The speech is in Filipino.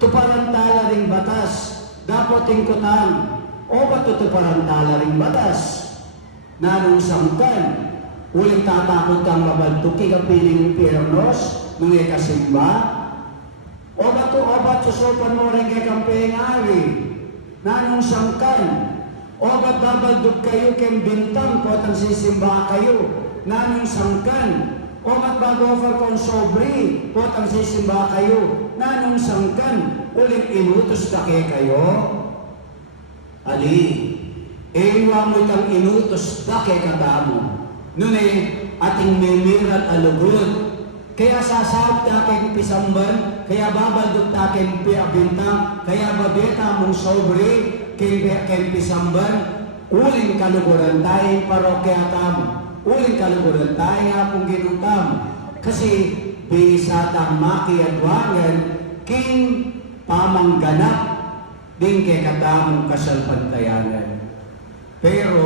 tuparantala ring batas, dapat tingkutan, o ba tutuparantala ring batas? Nanong sangkan, uling tatakot kang mabaltuki ka piling pirnos, nung ikasimba? O ba susupan mo rin kay kang pengali? Nanong sangkan, o ba't babaldog kayo kem bintang ko at ang sisimba kayo? Nanong sangkan, o ba't mag-offer kong sobri ko at ang sisimba kayo? Nanong sangkan, uling inutos na kayo? Ali, iwa mo itang inutos na kay katamo. Nunay, ating mimirat alugod. Kaya sasahab taking pisamban, kaya babaldog taking bintang, kaya babeta mong sobre, kaya pisamban, uling kaluguran tayong parokya tamo. Uling kaluguran tayo nga pong ginutam. Kasi bisa tang makiadwangan king pamangganap din kay katamong kasalpantayanan. Pero